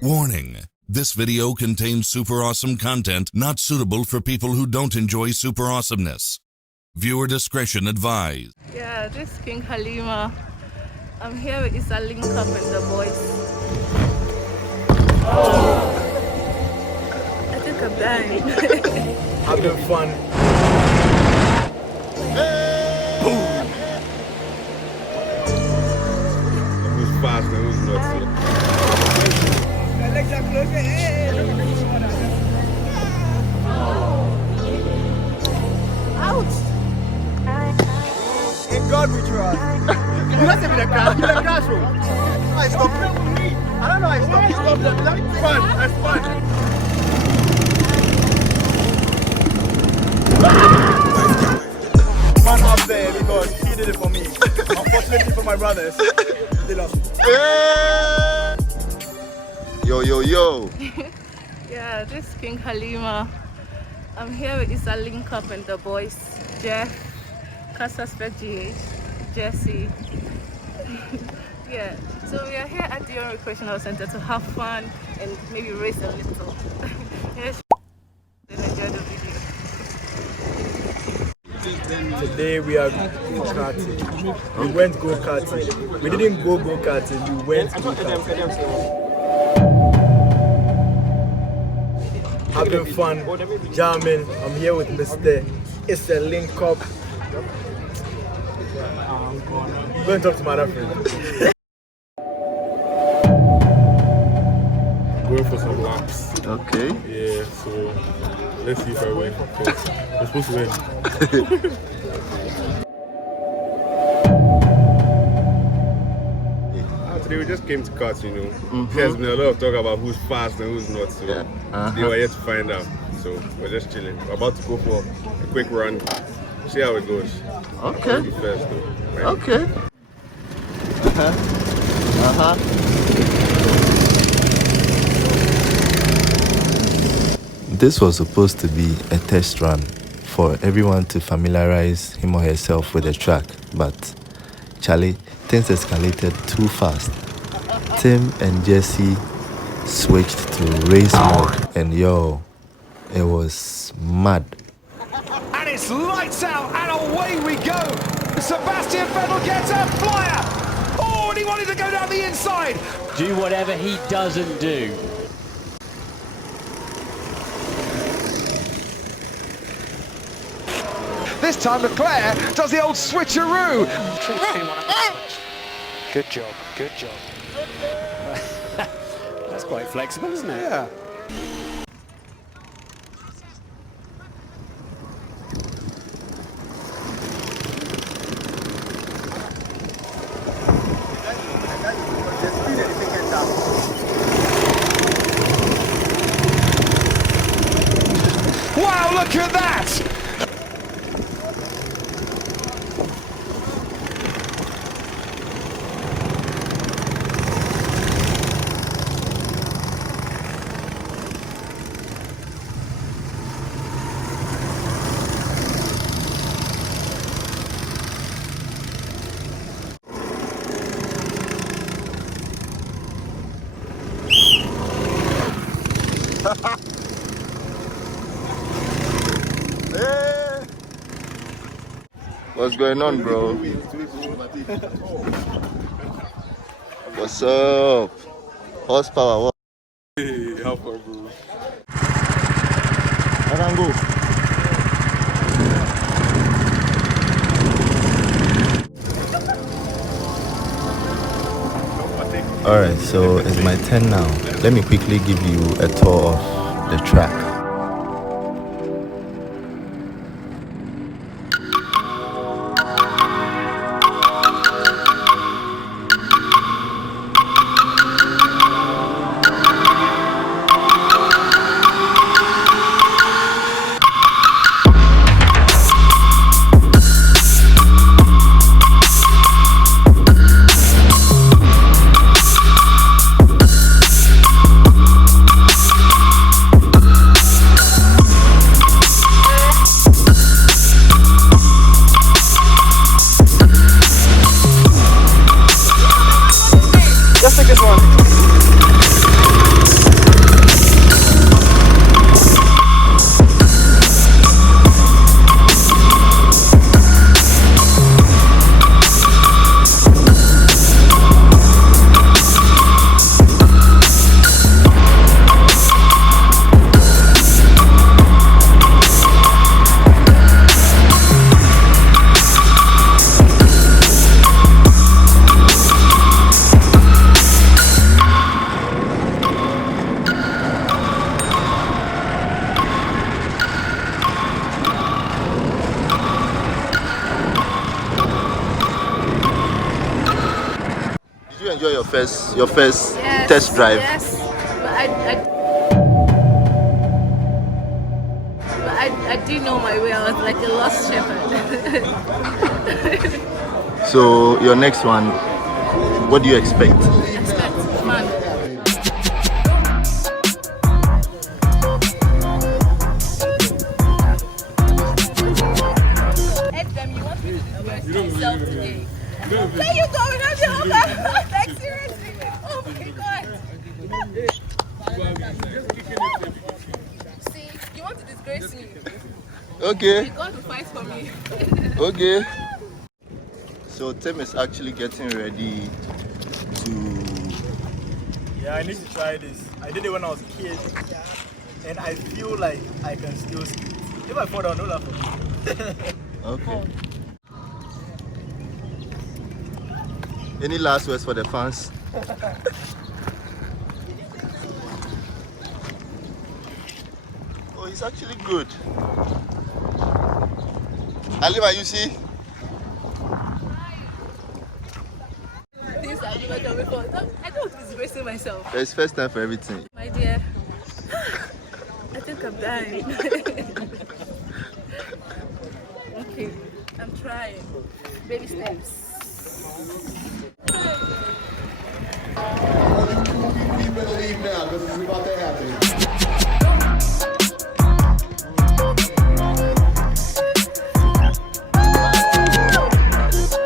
Warning: this video contains super awesome content not suitable for people who don't enjoy super awesomeness. Viewer discretion advised. Yeah, this is King Halima. I'm here with ISSALINKOP and the boys. I think I'm dying. Having fun. Who's fast and who's not? Ouch! In God we trust. You not in the classroom. I stopped them. I don't know. I stopped them. That's fun. That's fun. Man up there because he did it for me. Unfortunately for my brothers, they lost. Yo, yo, yo. Yeah, this is King Halima. I'm here with ISSALINKOP and the boys. Jeff, Kart Skating, Jesse. Yeah, so we are here at Deon Recreational Center to have fun and maybe race a little. Yes, then enjoy the video. Today we are go-karting. We went go-karting. We didn't go go-karting, we went go-karting. Having fun, jamming. I'm here with Mr. ISSALINKOP. Go and talk to my other friend. Going for some laps. Okay. Yeah, so let's see if I win. We're supposed to win. Today we just came to karts, you know. There's been a lot of talk about who's fast and who's not, so they were yet to find out. So we're just chilling. We're about to go for a quick run. See how it goes. Okay. Be first, though, right? Okay. This was supposed to be a test run for everyone to familiarize him or herself with the track, but Charlie, things escalated too fast. Tim and Jesse switched to race mode, and yo, it was mad. And it's lights out and away we go. Sebastian Vettel gets a flyer. Oh, and he wanted to go down the inside. Do whatever he doesn't do. This time Leclerc does the old switcheroo. Good job, good job. That's quite flexible, isn't it? Yeah. Wow, look at that! What's going on, bro? What's up? Horsepower, what? Hey, how far, bro? I can go. Alright, so it's my turn now. Let me quickly give you a tour of the track. Just take this one. you enjoy your first Yes, test drive? Yes, but I didn't know my way. I was like a lost shepherd. So your next one, what do you expect? Expect fun. Edgar, you want me to disgrace myself today? Where you going? How's your home? Like seriously? Oh my god. See, you want to disgrace me. Okay. You got to fight for me. Okay. So Tim is actually getting ready to... Yeah, I need to try this. I did it when I was a kid, and I feel like I can still skate. If I fall down, don't laugh at me. Okay. Any last words for the fans? Oh, it's actually good. Alima, you see? Things I've never done before. I don't want to disgrace myself. It's first time for everything. My dear, I think I'm dying. Okay, I'm trying. Baby steps. You better leave now because it's about to happen.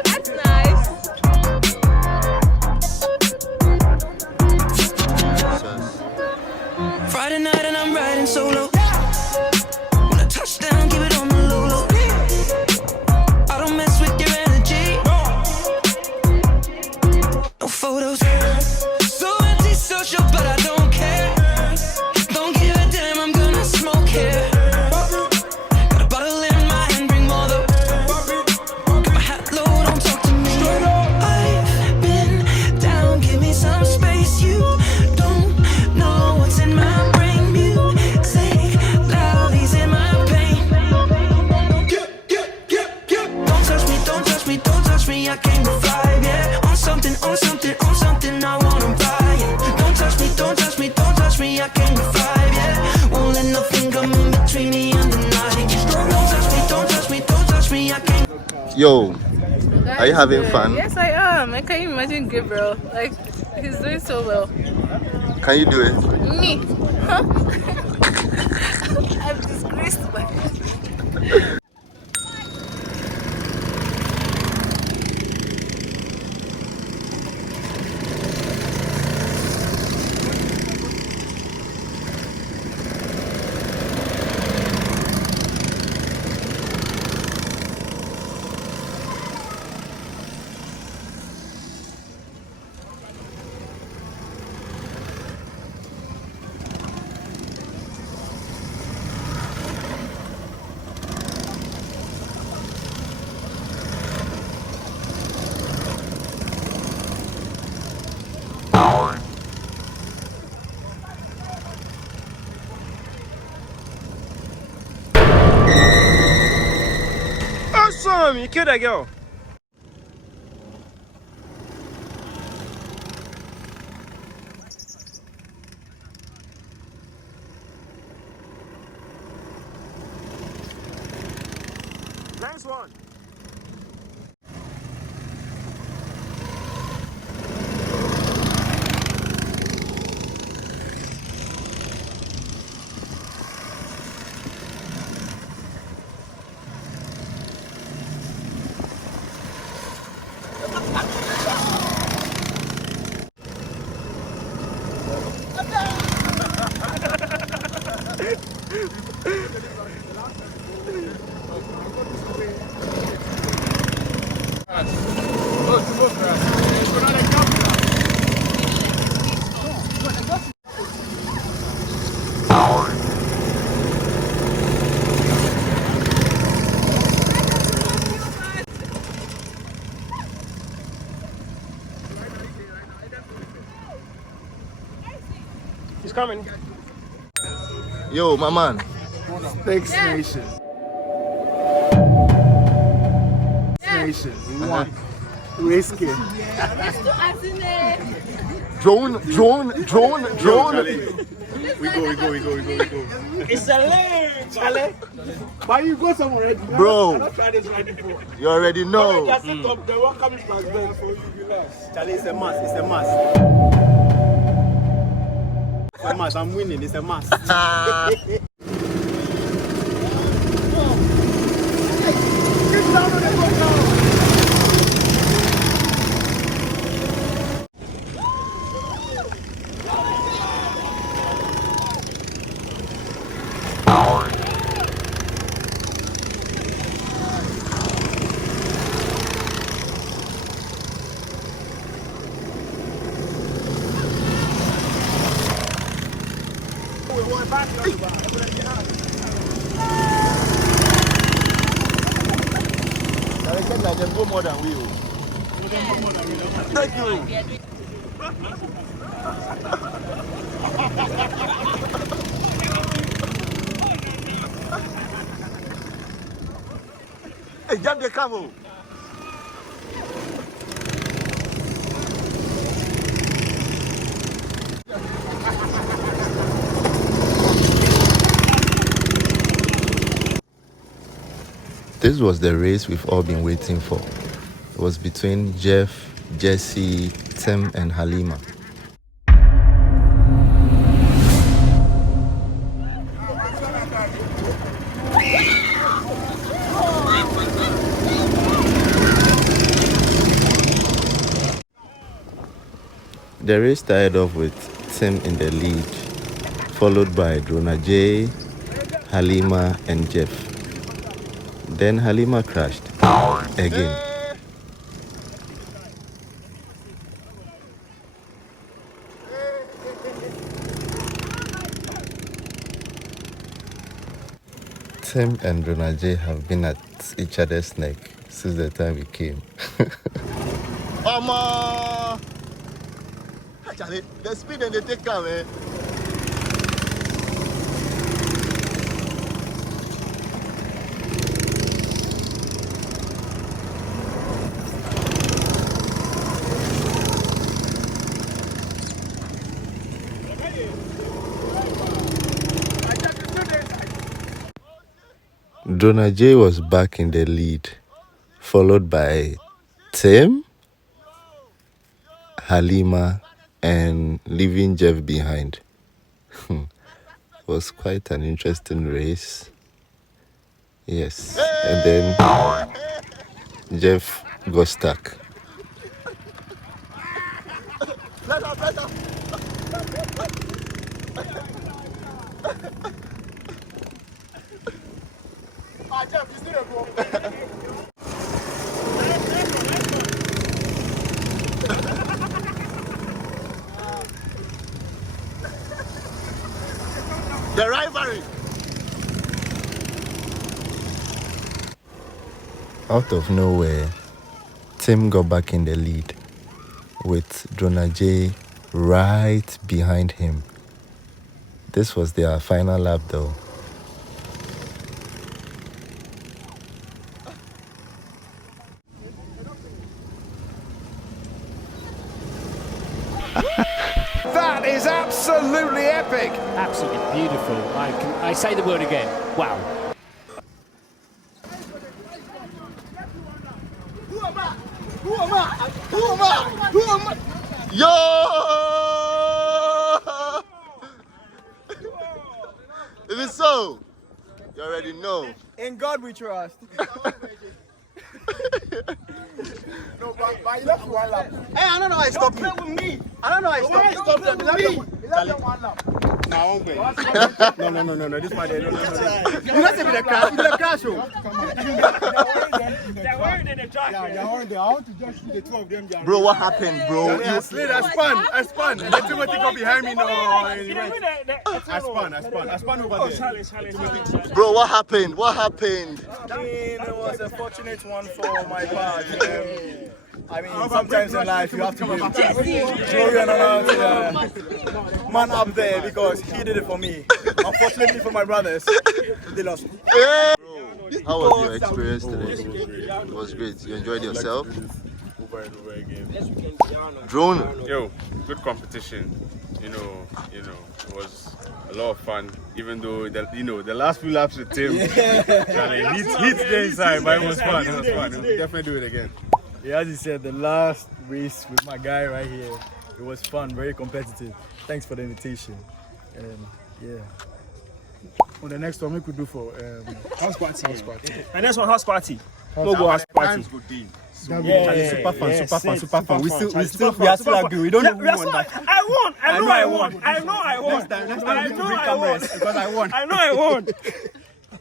That's nice. Friday night and I'm riding solo. When I touch down, give it on the low low. I don't mess with your energy. No photos. So antisocial, but I don't care. Don't give a damn, I'm gonna smoke here. Got a bottle in my hand, bring more though. Got my hat low, don't talk to me. I've been down, give me some space. You don't know what's in my brain. Music loud, he's in my pain. Don't touch me, don't touch me, don't touch me. I came to vibe, yeah. On something, on something, on something. I wanna ride, yeah. Don't touch me, don't touch me, don't touch me. I came to vibe, yeah. Won't let nothing come in between me and the night. Don't touch me, don't touch me, don't touch me. I came. Yo, are you having fun? Yes, I am. I can't imagine Gabriel. Like, he's doing so well. Can you do it? Me? Huh? I've disgraced my... Awesome! You killed that girl. Nice one. He's coming. Yo, my man. Thanks, Nation. Nation, we won. Risky. Drone. We go. It's a lane, Charlie. But you go somewhere already. Bro. I don't try this right before. You already know. Just sit up, the one coming back there for you, relax. Charlie, it's a must. It's a must. It's a must. I'm winning. It's a must. Like them go more than we. Thank you. Hey, jump the camel. This was the race we've all been waiting for. It was between Jeff, Jesse, Tim, and Halima. The race started off with Tim in the lead, followed by Drona J, Halima, and Jeff. Then Halima crashed again. Tim and Drona J have been at each other's neck since the time we came. Mama! Charlie, the speed and the take care, man. Drona J was back in the lead, followed by Tim, Halima, and leaving Jeff behind. It was quite an interesting race. Yes. And then Jeff got stuck. The rivalry. Out of nowhere, Tim got back in the lead with Drona J right behind him. This was their final lap though. That is absolutely epic. Absolutely beautiful. I say the word again. Wow. Yo! If it's so, you already know. In God we trust. No, but you left one lap. Hey, I don't know how I stopped you. With me. I don't know how I stopped you. He left one lap. No, I won't wait. No. This my day. No. You not say with the crash. With the crash, oh. They're worried in the track. Yeah, they're worried. I want to just shoot the two of them. Bro, what happened, bro? I spun. Let Timothy go behind me. No, I spun over there. Bro, what happened? It was a fortunate one for my part. I mean, sometimes in life you have to give glory and honor to the man up there because he did it for me. Unfortunately for my brothers, they lost. How was your experience today? It was great. You enjoyed yourself? and over again. Drone. Yo, good competition. You know, it was a lot of fun. Even though the last few laps with Tim, heat the inside, but it was fun. It was fun. We'll definitely do it again. Yeah, as you said, the last race with my guy right here, it was fun, very competitive. Thanks for the invitation. Yeah. On the next one, we could do for house party. And next one, house party. No go house party. Super fun. We are still arguing. We don't know who won that. I know I won.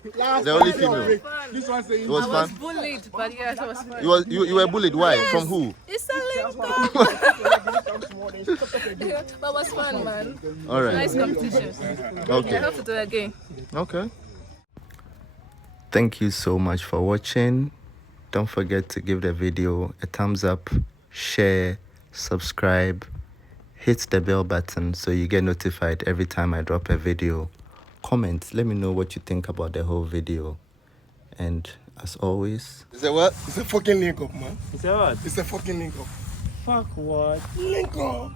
The only female. This It was I was fun. bullied, but yes, it was fun. You were bullied. Why? From who? It's a link. But it was fun, man. All right. Nice competition. Okay. I have to do it again. Okay. Thank you so much for watching. Don't forget to give the video a thumbs up, share, subscribe, hit the bell button so you get notified every time I drop a video. Comment, let me know what you think about the whole video. And as always, Is it what? It's a fucking link up, man. It's a what? It's a fucking link up. Fuck what? Link up.